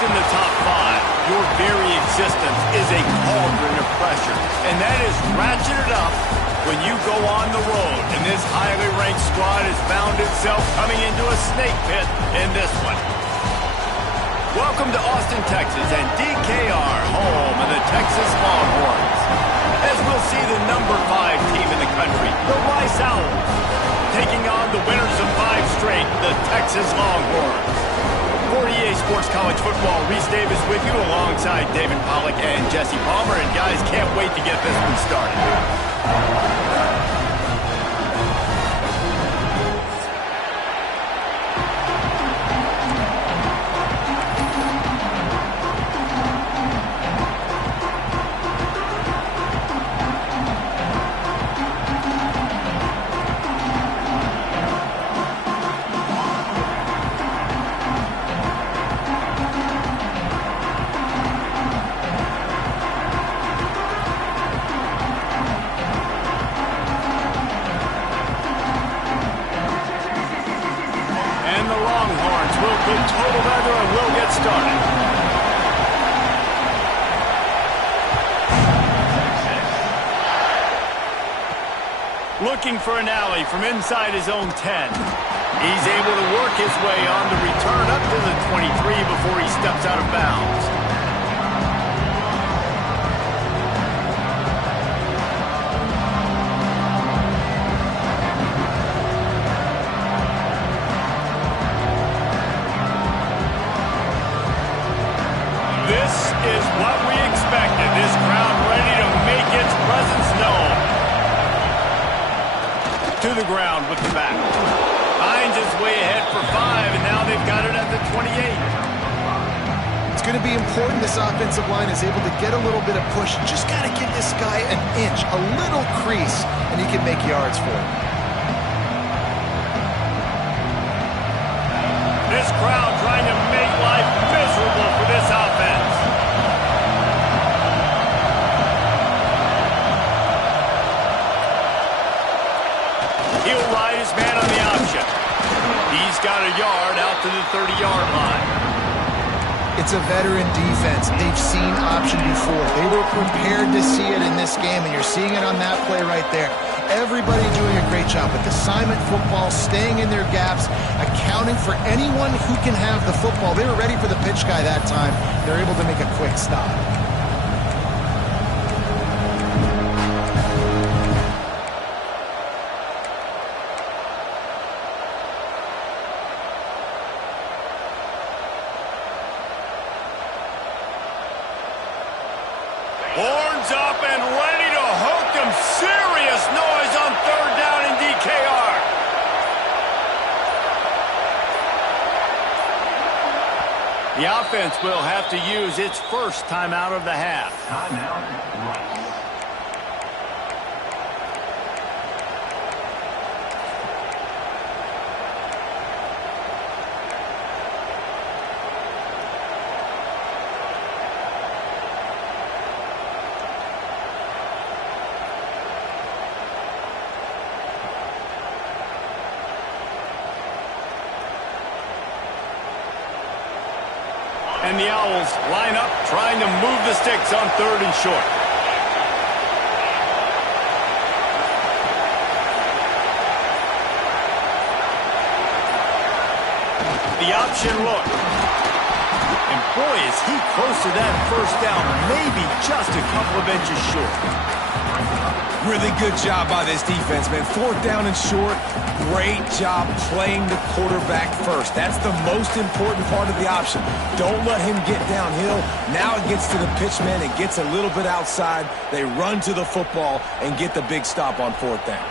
in the top five, your very existence is a cauldron of pressure. And that is ratcheted up when you go on the road. And this highly ranked squad has found itself coming into a snake pit in this one. Welcome to Austin, Texas, and DKR, home of the Texas Longhorns. As we'll see the number 5 team in the country, the Rice Owls, taking on the winners of 5 straight, the Texas Longhorns. For EA Sports College Football, Reese Davis with you alongside David Pollack and Jesse Palmer. And guys, can't wait to get this one started. Total weather and we'll get started. Looking for an alley from inside his own 10. He's able to work his way on the return up to the 23 before he steps out of bounds. This is what we expected. This crowd ready to make its presence known. To the ground with the back. Hines is way ahead for 5, and now they've got it at the 28. It's going to be important this offensive line is able to get a little bit of push. Just got to give this guy an inch, a little crease, and he can make yards for it. This crowd trying to make life miserable for this offense. He'll ride his man on the option. He's got a yard out to the 30-yard line. It's a veteran defense. They've seen option before. They were prepared to see it in this game, and you're seeing it on that play right there. Everybody doing a great job with assignment football, staying in their gaps, accounting for anyone who can have the football. They were ready for the pitch guy that time. They're able to make a quick stop. Horns up and ready to hook them. Serious noise on 3rd down in DKR. The offense will have to use its first timeout of the half. Timeout, right. And the Owls line up, trying to move the sticks on 3rd and short. The option look. And boy, is he close to that 1st down, maybe just a couple of inches short. Really good job by this defense, man. 4th down and short. Great job playing the quarterback first. That's the most important part of the option. Don't let him get downhill. Now it gets to the pitchman. It gets a little bit outside. They run to the football and get the big stop on 4th down.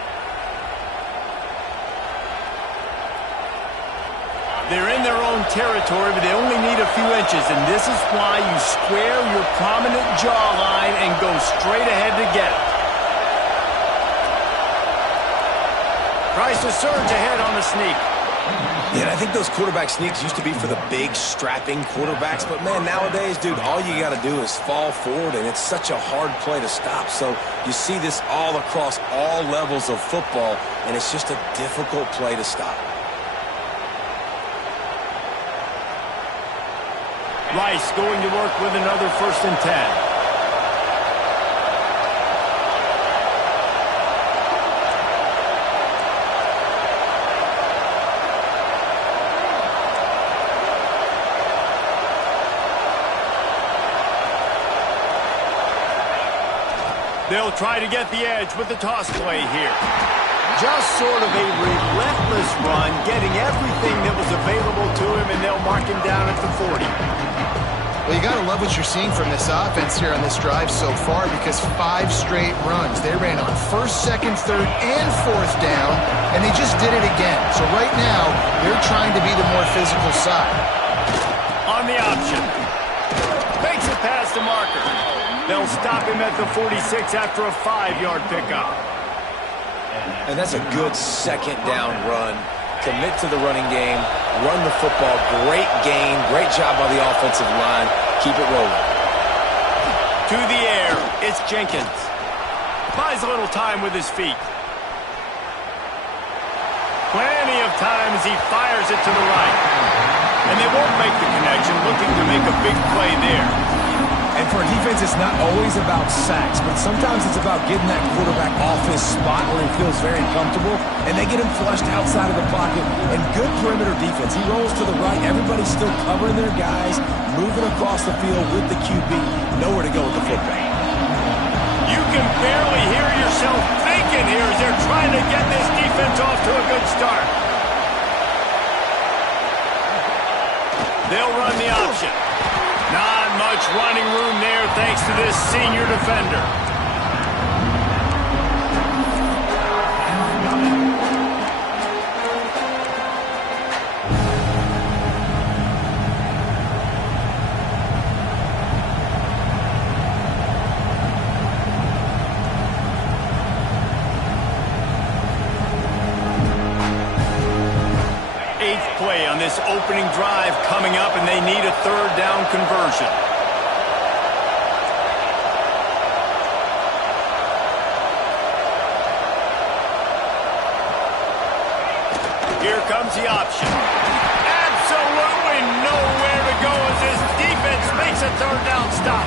They're in their own territory, but they only need a few inches, and this is why you square your prominent jawline and go straight ahead to get it. Tries to surge ahead on the sneak. Yeah, and I think those quarterback sneaks used to be for the big, strapping quarterbacks, but man, nowadays, dude, all you got to do is fall forward, and it's such a hard play to stop. So you see this all across all levels of football, and it's just a difficult play to stop. Rice going to work with another 1st and 10. They'll try to get the edge with the toss play here. Just sort of a relentless run, getting everything that was available to him, and they'll mark him down at the 40. Well, you got to love what you're seeing from this offense here on this drive so far, because 5 straight runs. They ran on 1st, 2nd, 3rd, and 4th down, and they just did it again. So right now, they're trying to be the more physical side. On the option. Makes it past the marker. They'll stop him at the 46 after a 5-yard pickup. And that's a good 2nd down run. Commit to the running game, run the football, great gain, great job by the offensive line. Keep it rolling. To the air, it's Jenkins. Buys a little time with his feet. Plenty of time as he fires it to the right. And they won't make the connection, looking to make a big play there. And for a defense, it's not always about sacks, but sometimes it's about getting that quarterback off his spot where he feels very comfortable, and they get him flushed outside of the pocket. And good perimeter defense. He rolls to the right. Everybody's still covering their guys, moving across the field with the QB. Nowhere to go with the football. You can barely hear yourself thinking here as they're trying to get this defense off to a good start. They'll run the option. Not much running room there thanks to this senior defender. Play on this opening drive coming up, and they need a 3rd down conversion. Here comes the option. Absolutely nowhere to go as this defense makes a 3rd down stop.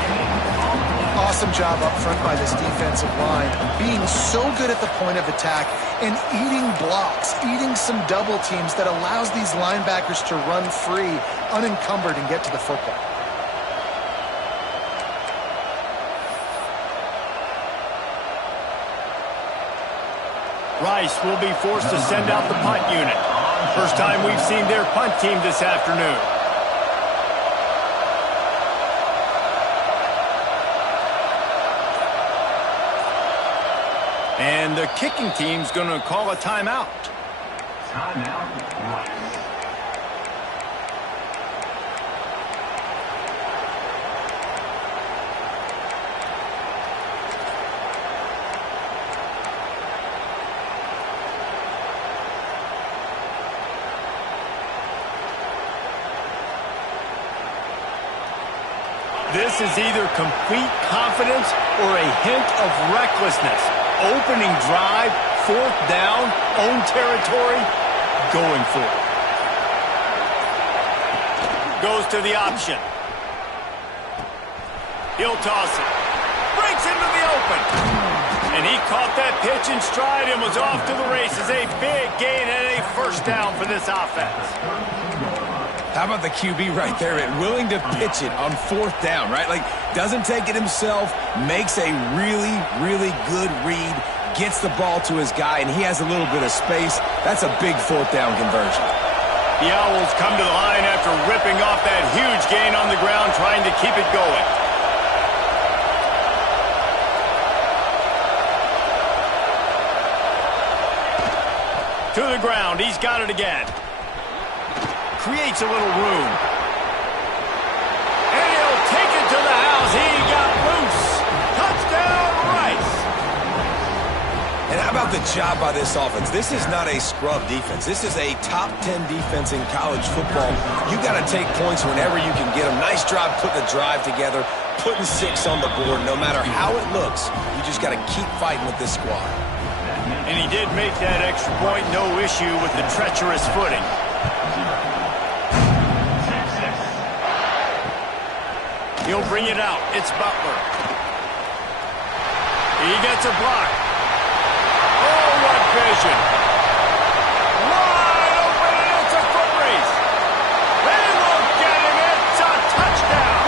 Awesome job up front by this defensive line, being so good at the point of attack and eating blocks, eating some double teams that allows these linebackers to run free, unencumbered, and get to the football. Rice will be forced to send out the punt unit. First time we've seen their punt team this afternoon. And the kicking team's going to call a timeout. Timeout, Rice. This is either complete confidence or a hint of recklessness. Opening drive, 4th down, own territory, going for it. Goes to the option. He'll toss it. Breaks into the open. And he caught that pitch in stride and was off to the races. A big gain and a 1st down for this offense. How about the QB right there? Willing to pitch it on 4th down, right? Like, doesn't take it himself, makes a really, really good read, gets the ball to his guy, and he has a little bit of space. That's a big 4th down conversion. The Owls come to the line after ripping off that huge gain on the ground, trying to keep it going. To the ground, he's got it again. Creates a little room. And he'll take it to the house. He got loose. Touchdown, Rice. And how about the job by this offense? This is not a scrub defense. This is a top 10 defense in college football. You got to take points whenever you can get them. Nice job putting the drive together, putting 6 on the board. No matter how it looks, you just got to keep fighting with this squad. And he did make that extra point, no issue with the treacherous footing. He'll bring it out. It's Butler. He gets a block. Oh, what vision. Wide open, and it's a foot race. They won't get him. It's a touchdown.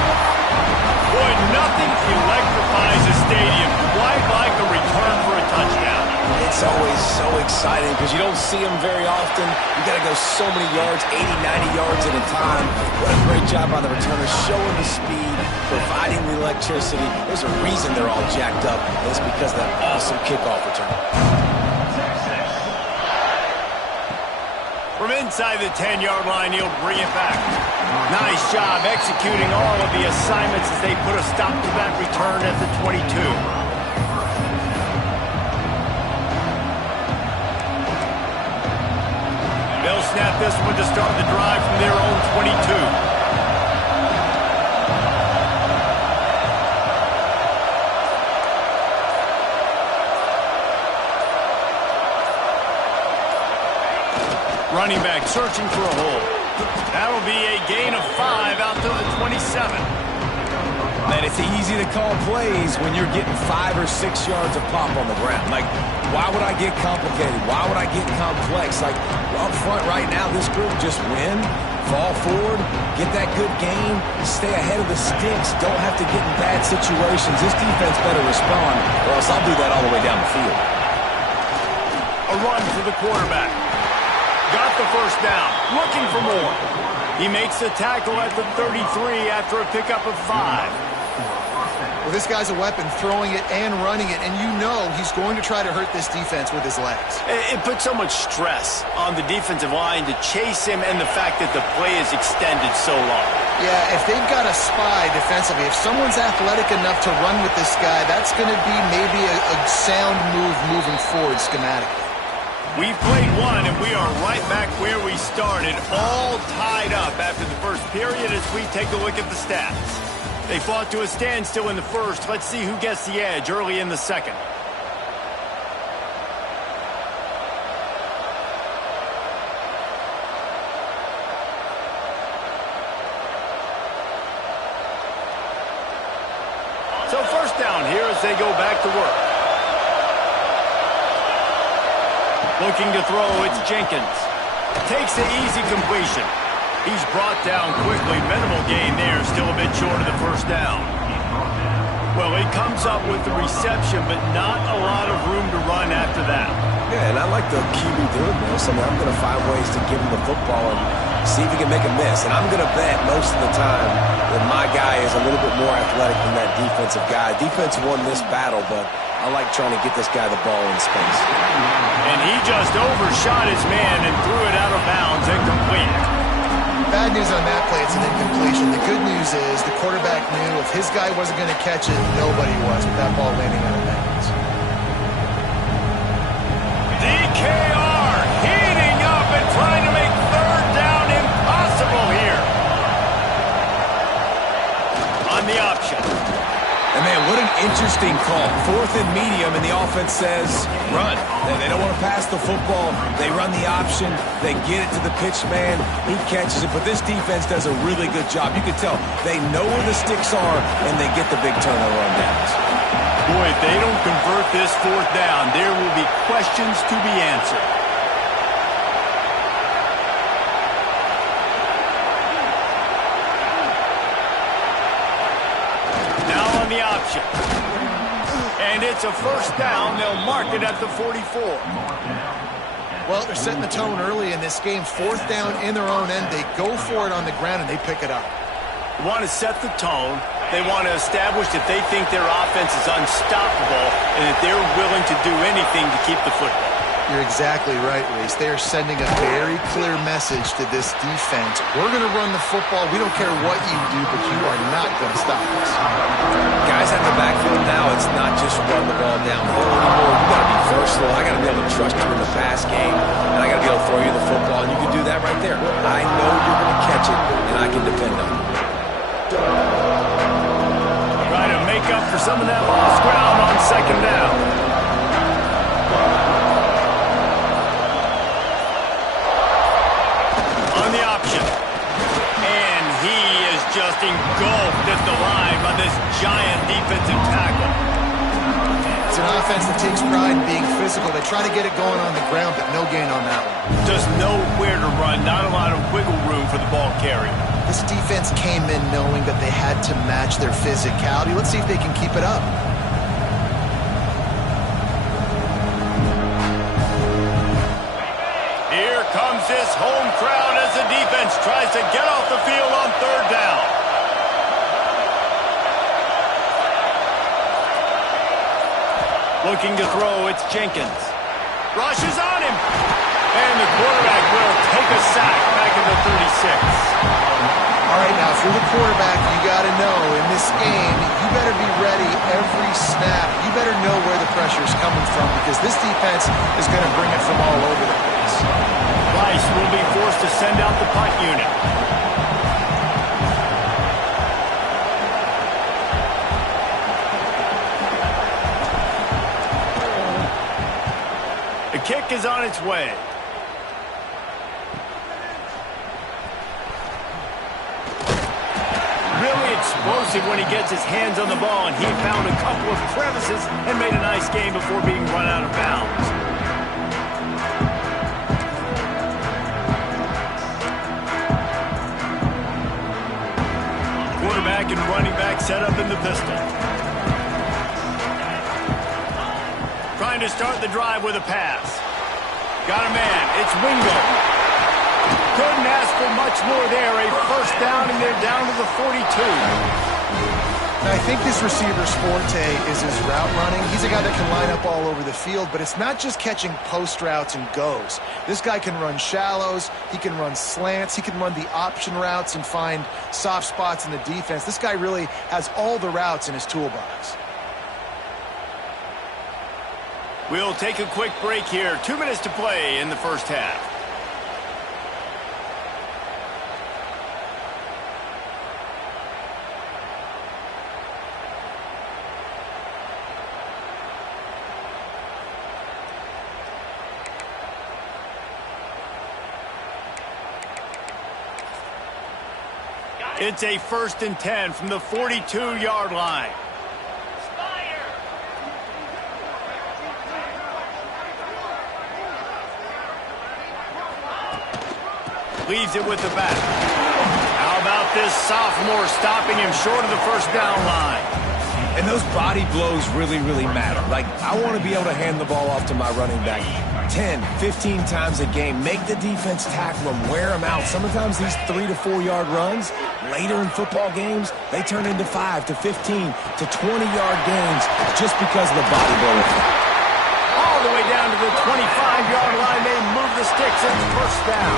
Boy, nothing electrifies a stadium quite like a return for a touchdown. It's always so exciting because you don't see them very often. You got to go so many yards, 80, 90 yards at a time. What a great job by the returner, showing the speed, providing the electricity. There's a reason they're all jacked up, and it's because of that awesome kickoff return. From inside the 10-yard line, he'll bring it back. Nice job executing all of the assignments as they put a stop to that return at the 22. They'll snap this one to start the drive from their own 22. Running back searching for a hole. That'll be a gain of 5 out to the 27. Man, it's easy to call plays when you're getting 5 or 6 yards of pop on the ground. Like, why would I get complicated? Why would I get complex? Like, up front right now, this group just win, fall forward, get that good gain, stay ahead of the sticks, don't have to get in bad situations. This defense better respond, or else I'll do that all the way down the field. A run for the quarterback. Got the first down, looking for more. He makes the tackle at the 33 after a pickup of 5. Well, this guy's a weapon, throwing it and running it, and you know he's going to try to hurt this defense with his legs. It puts so much stress on the defensive line to chase him and the fact that the play is extended so long. Yeah, if they've got a spy defensively, if someone's athletic enough to run with this guy, that's going to be maybe a sound move moving forward schematically. We've played one, and we are right back where we started, all tied up after the first period as we take a look at the stats. They fought to a standstill in the first. Let's see who gets the edge early in the second. So first down here as they go back to work. Looking to throw, it's Jenkins. Takes the easy completion. He's brought down quickly. Minimal gain there, still a bit short of the first down. Well, he comes up with the reception, but not a lot of room to run after that. Yeah, and I like the QB doing this. I mean, I'm going to find ways to give him the football and see if he can make a miss. And I'm going to bet most of the time that my guy is a little bit more athletic than that defensive guy. Defense won this battle, but I like trying to get this guy the ball in space. And he just overshot his man and threw it out of bounds, incomplete. Bad news on that play, it's an incompletion. The good news is the quarterback knew if his guy wasn't going to catch it, nobody was with that ball landing out of bounds. DKR heating up and trying to make third down impossible here. On the option. And, man, what an interesting call. 4th and medium, and the offense says run. They don't want to pass the football. They run the option. They get it to the pitch man. He catches it. But this defense does a really good job. You can tell they know where the sticks are, and they get the big turnover on downs. Boy, if they don't convert this 4th down, there will be questions to be answered. The option. And it's a first down. They'll mark it at the 44. Well, they're setting the tone early in this game. 4th down in their own end. They go for it on the ground, and they pick it up. They want to set the tone. They want to establish that they think their offense is unstoppable and that they're willing to do anything to keep the football. You're exactly right, Reese. They are sending a very clear message to this defense. We're going to run the football. We don't care what you do, but you are not going to stop us. Guys at the backfield now, it's not just run the ball downhill anymore. You got to be versatile. I got to be able to trust you in the pass game, and I got to be able to throw you the football, and you can do that right there. I know you're going to catch it, and I can depend on it. Trying to make up for some of that lost ground on second down. Just engulfed engulfed at the line by this giant defensive tackle. It's an offense that takes pride in being physical. They try to get it going on the ground, but no gain on that one. Just nowhere to run, not a lot of wiggle room for the ball carrier. This defense came in knowing that they had to match their physicality. Let's see if they can keep it up. Here comes this home crowd as the defense tries to get off the field on third down. Looking to throw, it's Jenkins. Rush is on him. And the quarterback will take a sack back in the 36. All right, now, if you're the quarterback, you got to know in this game, you better be ready every snap. You better know where the pressure is coming from because this defense is going to bring it from all over the place. Rice will be forced to send out the punt unit. The kick is on its way. Really explosive when he gets his hands on the ball, and he found a couple of crevices and made a nice game before being run out of bounds. Quarterback and running back set up in the pistol. Trying to start the drive with a pass. Got a man. It's Wingo. Couldn't ask for much more there. A first down, and they're down to the 42. Now, I think this receiver's forte is his route running. He's a guy that can line up all over the field, but it's not just catching post routes and goes. This guy can run shallows. He can run slants. He can run the option routes and find soft spots in the defense. This guy really has all the routes in his toolbox. We'll take a quick break here. 2 minutes to play in the first half. It's a 1st and 10 from the 42-yard line. Leaves it with the back. How about this sophomore stopping him short of the first down line? And those body blows really, really matter. Like, I want to be able to hand the ball off to my running back 10, 15 times a game. Make the defense tackle him, wear him out. Sometimes these 3 to 4 yard runs, later in football games, they turn into 5 to 15 to 20-yard gains just because of the body blow. All the way down to the 25-yard line. They move the sticks and it's first down.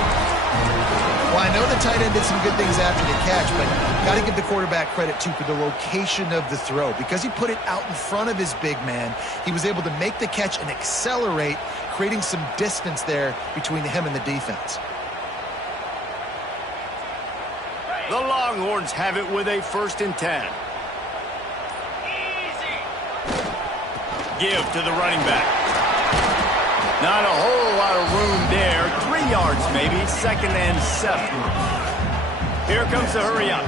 Well, I know the tight end did some good things after the catch, but got to give the quarterback credit, too, for the location of the throw. Because he put it out in front of his big man, he was able to make the catch and accelerate, creating some distance there between him and the defense. The Longhorns have it with a 1st and 10. Give to the running back. Not a whole lot of room there. 3 yards maybe. 2nd and 7. Here comes the hurry up.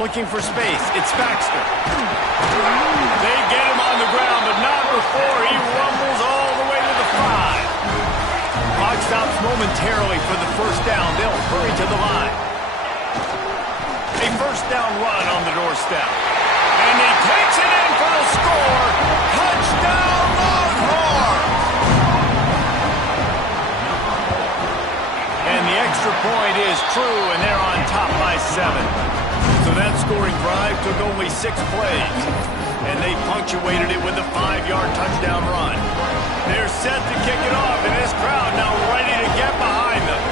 Looking for space. It's Baxter. They get him on the ground, but not before he rumbles all the way to the 5. Clock stops momentarily for the first down. They'll hurry to the line. A first down run on the doorstep. And he takes it in for the score. Touchdown, Longhorns! And the extra point is true, and they're on top by 7. So that scoring drive took only 6 plays. And they punctuated it with a 5-yard touchdown run. They're set to kick it off, and this crowd now ready to get behind them.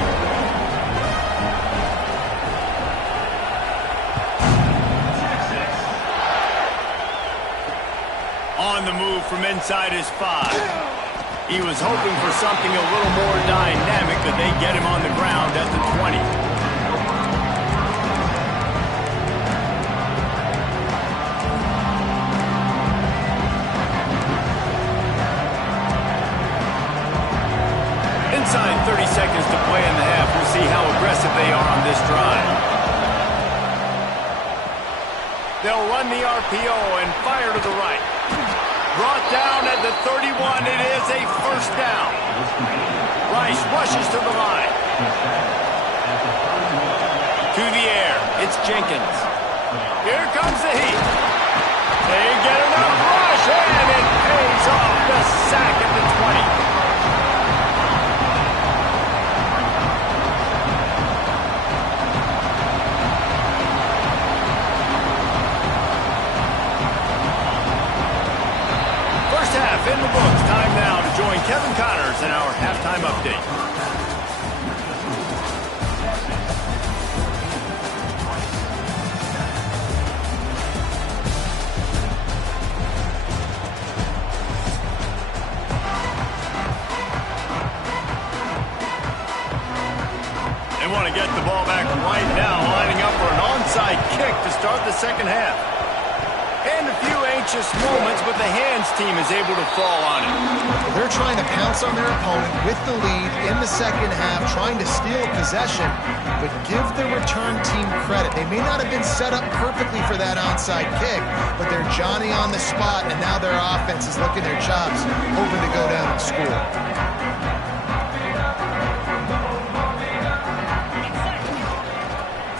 On the move from inside his 5. He was hoping for something a little more dynamic, but they get him on the ground at the 20. Inside 30 seconds to play in the half. We'll see how aggressive they are on this drive. They'll run the RPO and fire to the right. Brought down at the 31. It is a first down. Rice rushes to the line. To the air. It's Jenkins. Here comes the heat. They get enough rush, and it pays off. The sack at the 20. In the books. Time now to join Kevin Connors in our halftime update. They want to get the ball back right now, lining up for an onside kick to start the second half. And a few anxious moments, but the hands team is able to fall on it. They're trying to pounce on their opponent with the lead in the second half, trying to steal possession, but give the return team credit. They may not have been set up perfectly for that onside kick, but they're Johnny on the spot, and now their offense is licking their chops, hoping to go down and score.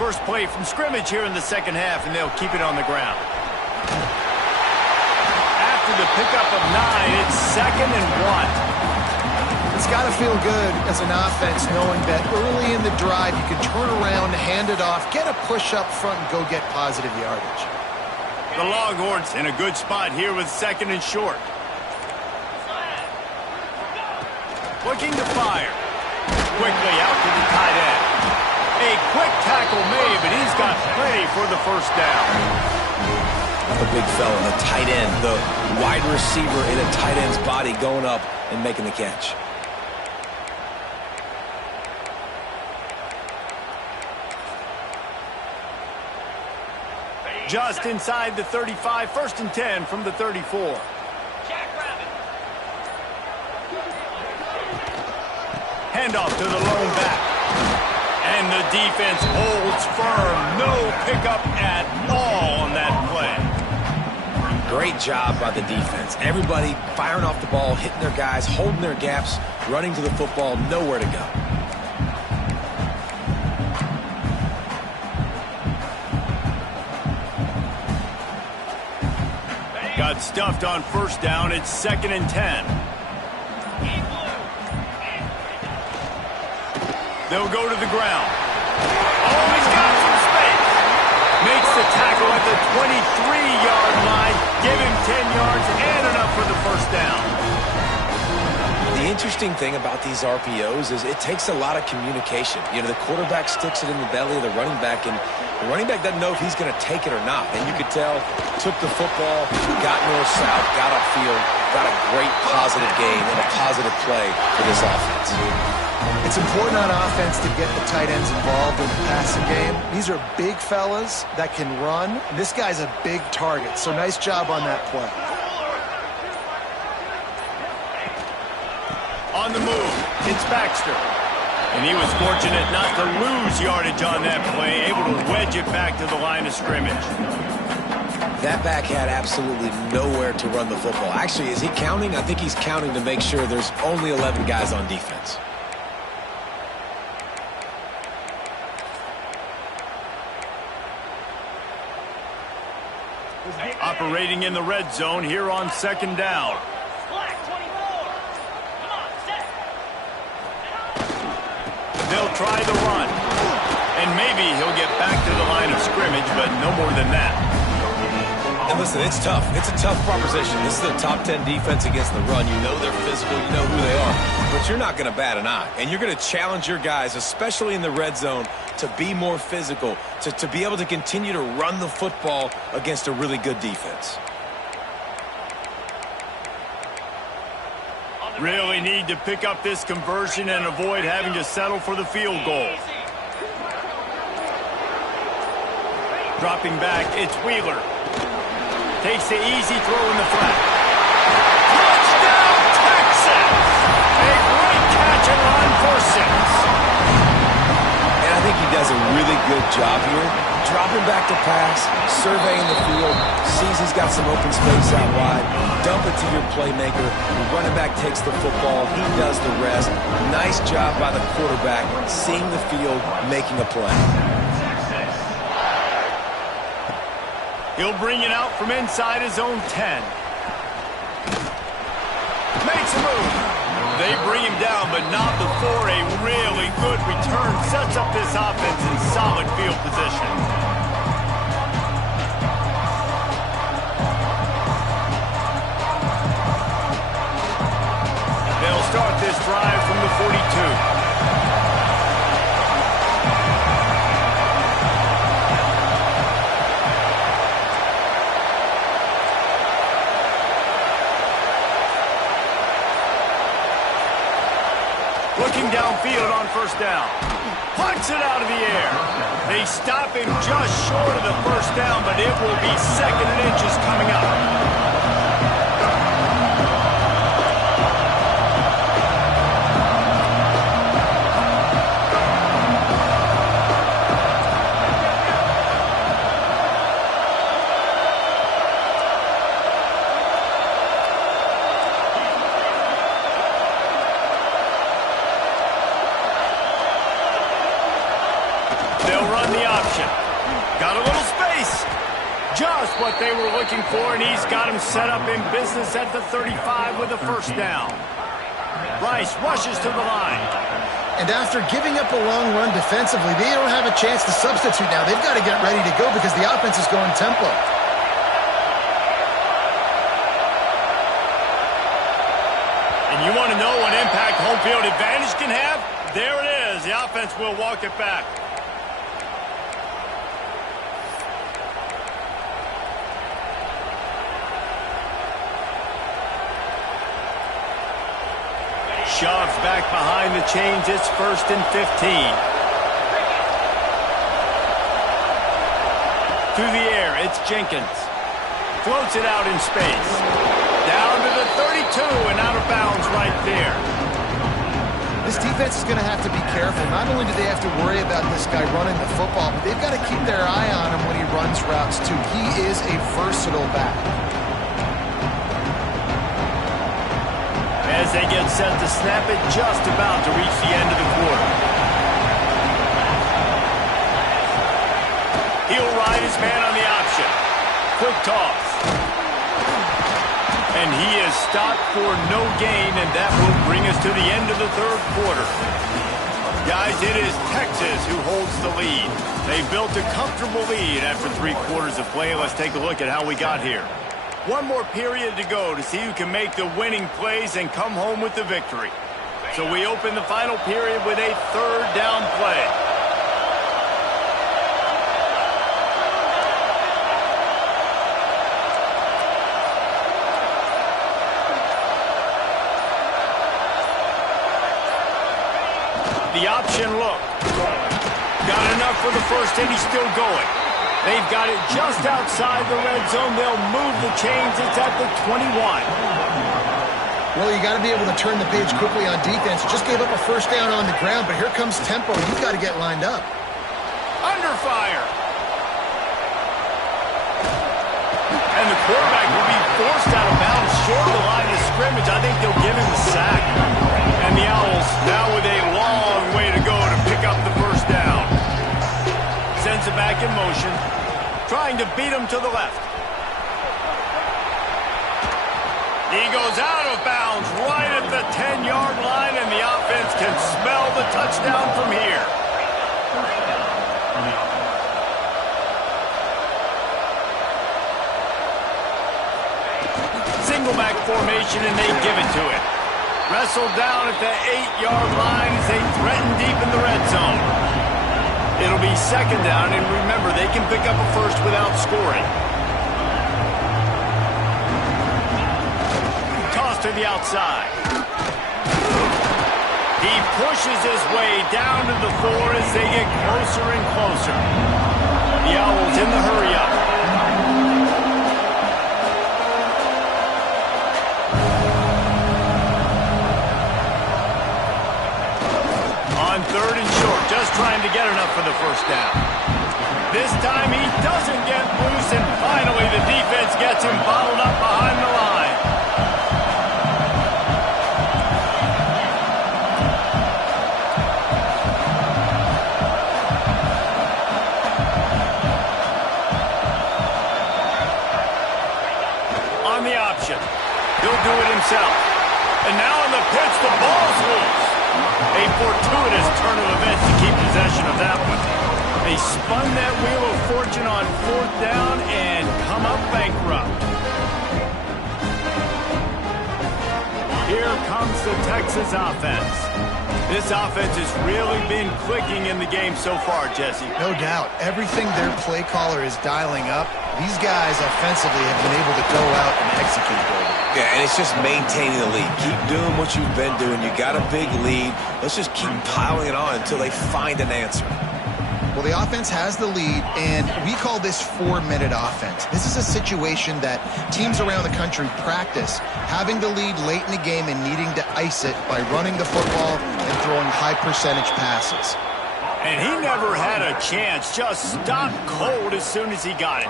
First play from scrimmage here in the second half, and they'll keep it on the ground. After the pickup of 9, it's 2nd and 1. It's got to feel good as an offense knowing that early in the drive you can turn around, hand it off, get a push up front, and go get positive yardage. The Longhorns in a good spot here with 2nd and short. Looking to fire. Quickly out to the tight end. A quick tackle made, but he's got plenty for the first down. The big fella, the tight end, the wide receiver in a tight end's body going up and making the catch. Just inside the 35, 1st and 10 from the 34. Handoff to the lone back. And the defense holds firm. No pickup at all on that play. Great job by the defense. Everybody firing off the ball, hitting their guys, holding their gaps, running to the football, nowhere to go. Got stuffed on first down. It's 2nd and 10. They'll go to the ground. Oh, he's got some space. Makes the tackle at the 23-yard line. Give him 10 yards and enough for the first down. The interesting thing about these RPOs is it takes a lot of communication. You know, the quarterback sticks it in the belly of the running back, and the running back doesn't know if he's going to take it or not. And you could tell, took the football, got north-south, got upfield, got a great positive game and a positive play for this offense. It's important on offense to get the tight ends involved in the passing game. These are big fellas that can run. This guy's a big target, so nice job on that play. On the move, it's Baxter. And he was fortunate not to lose yardage on that play, able to wedge it back to the line of scrimmage. That back had absolutely nowhere to run the football. Actually, is he counting? I think he's counting to make sure there's only 11 guys on defense. Operating in the red zone here on 2nd down. They'll try the run. And maybe he'll get back to the line of scrimmage, but no more than that. And listen, it's tough. It's a tough proposition. This is a top 10 defense against the run. You know they're physical. You know who they are. But you're not going to bat an eye. And you're going to challenge your guys, especially in the red zone, to be more physical, to be able to continue to run the football against a really good defense. Really need to pick up this conversion and avoid having to settle for the field goal. Dropping back, it's Wheeler. Takes the easy throw in the flat. Touchdown, Texas! A great catch and run for 6. And I think he does a really good job here. Dropping back to pass, surveying the field, sees he's got some open space out wide, dump it to your playmaker. The running back takes the football, he does the rest. Nice job by the quarterback, seeing the field, making a play. He'll bring it out from inside his own 10. Makes a move. They bring him down, but not before a really good return sets up this offense in solid field position. They'll start this drive from the 42. Looking downfield on first down. Punts it out of the air. They stop him just short of the first down, but it will be 2nd and inches coming up. Got a little space. Just what they were looking for, and he's got him set up in business at the 35 with a first down. Rice rushes to the line. And after giving up a long run defensively, they don't have a chance to substitute now. They've got to get ready to go because the offense is going tempo. And you want to know what impact home field advantage can have? There it is. The offense will walk it back. Shoves back behind the chains. It's 1st and 15. Through the air, it's Jenkins. Floats it out in space. Down to the 32 and out of bounds right there. This defense is going to have to be careful. Not only do they have to worry about this guy running the football, but they've got to keep their eye on him when he runs routes too. He is a versatile back. As they get set to snap it, just about to reach the end of the quarter. He'll ride his man on the option. Quick toss. And he is stopped for no gain, and that will bring us to the end of the 3rd quarter. Guys, it is Texas who holds the lead. They built a comfortable lead after 3 quarters of play. Let's take a look at how we got here. One more period to go to see who can make the winning plays and come home with the victory. So we open the final period with a 3rd down play. The option look. Got enough for the first, and he's still going. They've got it just outside the red zone. They'll move the chains. It's at the 21. Well, you got to be able to turn the page quickly on defense. Just gave up a first down on the ground, but here comes tempo. You've got to get lined up. Under fire. And the quarterback will be forced out of bounds short of the line of scrimmage. I think they'll give him a sack. And the Owls now with a long way to go to pick up the first down. Sends it back in motion, trying to beat him to the left. He goes out of bounds right at the 10-yard line, and the offense can smell the touchdown from here. Single back formation, and they give it to it. Wrestled down at the 8-yard line as they threaten deep in the red zone. It'll be 2nd down, and remember, they can pick up a first without scoring. Toss to the outside. He pushes his way down to the 4 as they get closer and closer. The Owls in the hurry-up. On 3rd and short, just trying to get enough for the first option. He'll do it himself. And now in the pitch, the ball's loose. A fortuitous turn of events to keep possession of that one. They spun that wheel of fortune on 4th down and come up bankrupt. Here comes the Texas offense. This offense has really been clicking in the game so far, Jesse. No doubt. Everything their play caller is dialing up, these guys offensively have been able to go out and execute. Yeah, and it's just maintaining the lead. Keep doing what you've been doing. You got a big lead. Let's just keep piling it on until they find an answer. Well, the offense has the lead, and we call this 4-minute offense. This is a situation that teams around the country practice, having the lead late in the game and needing to ice it by running the football and throwing high-percentage passes. And he never had a chance, just stopped cold as soon as he got it.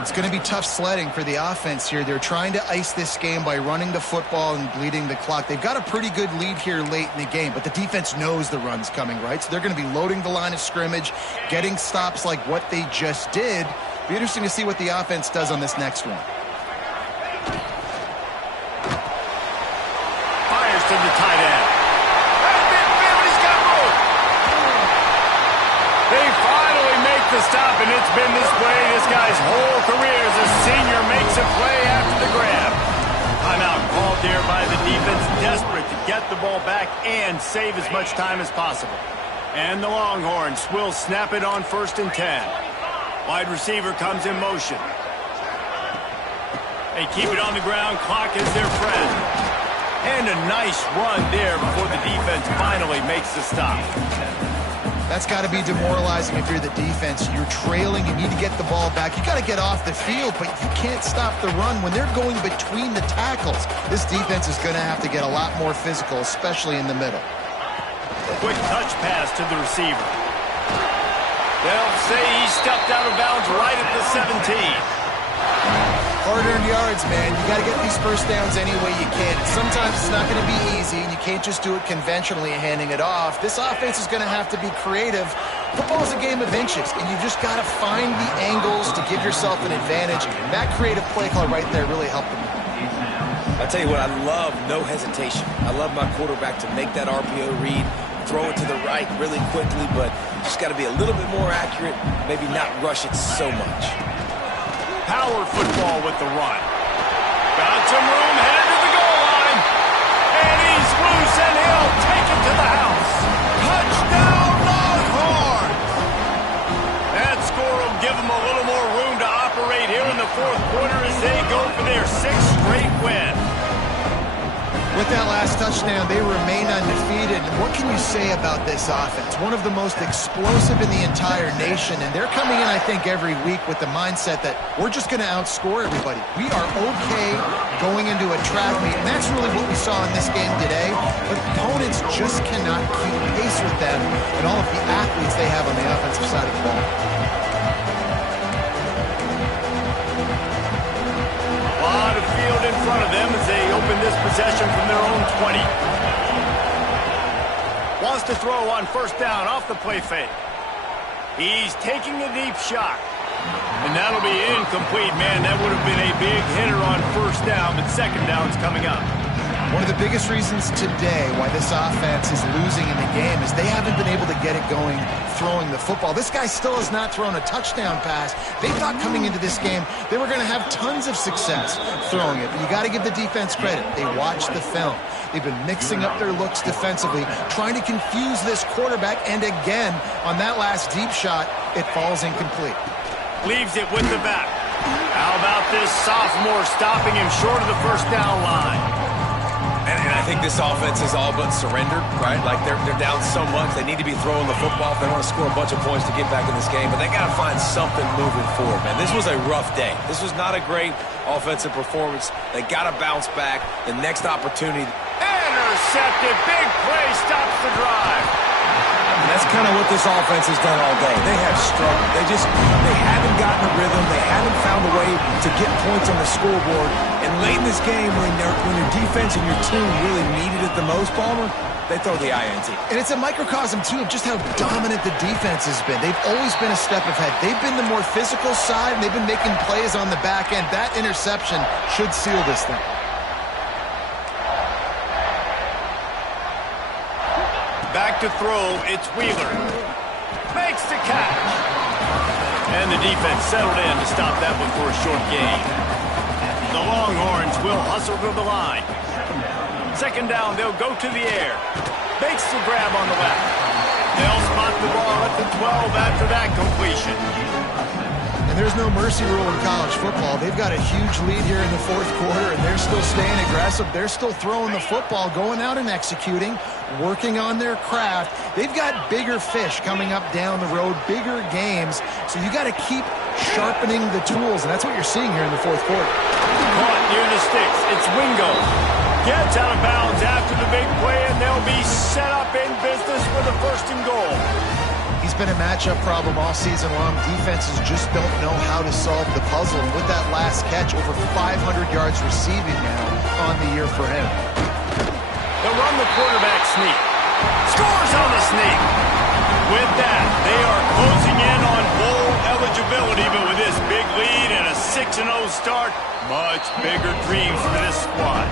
It's going to be tough sledding for the offense here. They're trying to ice this game by running the football and bleeding the clock. They've got a pretty good lead here late in the game, but the defense knows the run's coming, right? So they're going to be loading the line of scrimmage, getting stops like what they just did. Be interesting to see what the offense does on this next one. Fires to the tight end. He's got room. They finally make the stop, and it's been this way this guy's whole career as a senior makes a play after the grab. Timeout called there by the defense, desperate to get the ball back and save as much time as possible. And the Longhorns will snap it on 1st and 10. Wide receiver comes in motion. They keep it on the ground. Clock is their friend. And a nice run there before the defense finally makes the stop. That's got to be demoralizing if you're the defense. You're trailing. You need to get the ball back. You got to get off the field, but you can't stop the run. When they're going between the tackles, this defense is going to have to get a lot more physical, especially in the middle. Quick touch pass to the receiver. They'll say he stepped out of bounds right at the 17. Hard-earned yards, man. You got to get these first downs any way you can. Sometimes it's not going to be easy, and you can't just do it conventionally handing it off. This offense is going to have to be creative. Football's a game of inches, and you just got to find the angles to give yourself an advantage. That creative play call right there really helped them. I'll tell you what, I love no hesitation. I love my quarterback to make that RPO read, throw it to the right really quickly, but just got to be a little bit more accurate, maybe not rush it so much. Power football with the run. Got some room, headed to the goal line. And he's loose, and he'll take it to the house. Touchdown, Longhorns! That score will give them a little more room to operate here in the 4th quarter as they go for their 6th straight win. With that last touchdown, they remain undefeated. And what can you say about this offense? One of the most explosive in the entire nation. And they're coming in, I think, every week with the mindset that we're just going to outscore everybody. We are okay going into a track meet. And that's really what we saw in this game today. But opponents just cannot keep pace with them and all of the athletes they have on the offensive side of the ball. A lot of field in front of them as they open this possession from their own 20. Wants to throw on 1st down off the play fake. He's taking a deep shot. And that'll be incomplete, man. That would have been a big hitter on 1st down, but 2nd down's coming up. One of the biggest reasons today why this offense is losing in the game is they haven't been able to get it going throwing the football. This guy still has not thrown a touchdown pass. They thought coming into this game they were going to have tons of success throwing it. But you got to give the defense credit. They watched the film. They've been mixing up their looks defensively, trying to confuse this quarterback. And again, on that last deep shot, it falls incomplete. Leaves it with the back. How about this sophomore stopping him short of the 1st down line? And I think this offense is all but surrendered, right? Like they're down so much, they need to be throwing the football if they want to score a bunch of points to get back in this game. But they got to find something moving forward, man. This was a rough day. This was not a great offensive performance. They got to bounce back. The next opportunity. Intercepted. Big play stops the drive. And that's kind of what this offense has done all day. They have struggled. They haven't gotten a rhythm. They haven't found a way to get points on the scoreboard. And late in this game, when your defense and your team really needed it the most, Palmer, they throw the INT. And it's a microcosm, too, of just how dominant the defense has been. They've always been a step ahead. They've been the more physical side, and they've been making plays on the back end. That interception should seal this thing. Back to throw, it's Wheeler. Makes the catch. And the defense settled in to stop that one for a short gain. The Longhorns will hustle to the line. Second down, they'll go to the air. Makes the grab on the left. They'll spot the ball at the 12 after that completion. And there's no mercy rule in college football. They've got a huge lead here in the fourth quarter, and they're still staying aggressive. They're still throwing the football, going out and executing, working on their craft. They've got bigger fish coming up down the road, bigger games. So you got to keep sharpening the tools, and that's what you're seeing here in the fourth quarter. Caught near the sticks. It's Wingo. Gets out of bounds after the big play, and they'll be set up in business with a first and goal. He's been a matchup problem all season long. Defenses just don't know how to solve the puzzle. And with that last catch, over 500 yards receiving now on the year for him. They'll run the quarterback sneak. Scores on the sneak. With that, they are closing in on bowl eligibility, but with this big lead and a 6-0 start, much bigger dreams for this squad.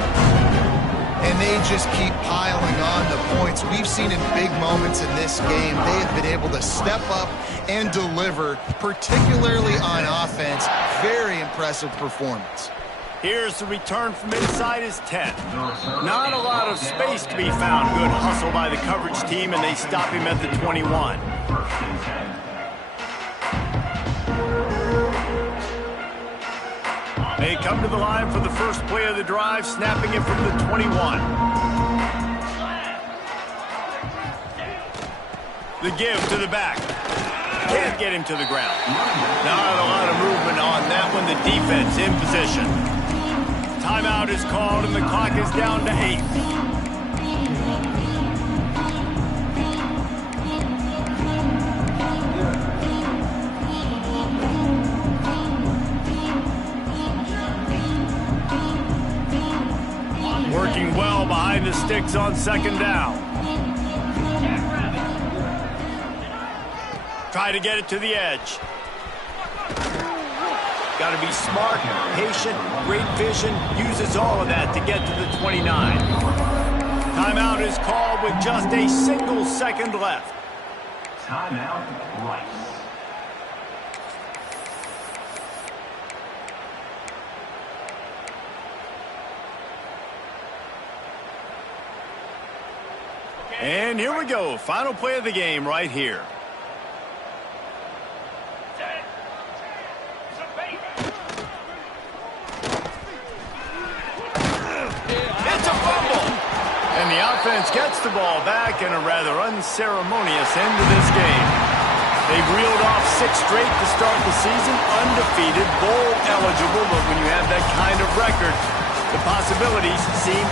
And they just keep piling on the points. We've seen in big moments in this game, they have been able to step up and deliver, particularly on offense. Very impressive performance. Here's the return from inside his 10. Not a lot of space to be found. Good hustle by the coverage team, and they stop him at the 21. They come to the line for the first play of the drive, snapping it from the 21. The give to the back. Can't get him to the ground. Not a lot of movement on that one. The defense in position. Timeout is called, and the clock is down to 8. Working well behind the sticks on second down. Try to get it to the edge. Got to be smart, patient, great vision. Uses all of that to get to the 29. Timeout is called with just a single second left. Timeout, Rice. And here we go. Final play of the game right here. It's a fumble. And the offense gets the ball back in a rather unceremonious end to this game. They've reeled off 6 straight to start the season, undefeated, bowl eligible, but when you have that kind of record, the possibilities seem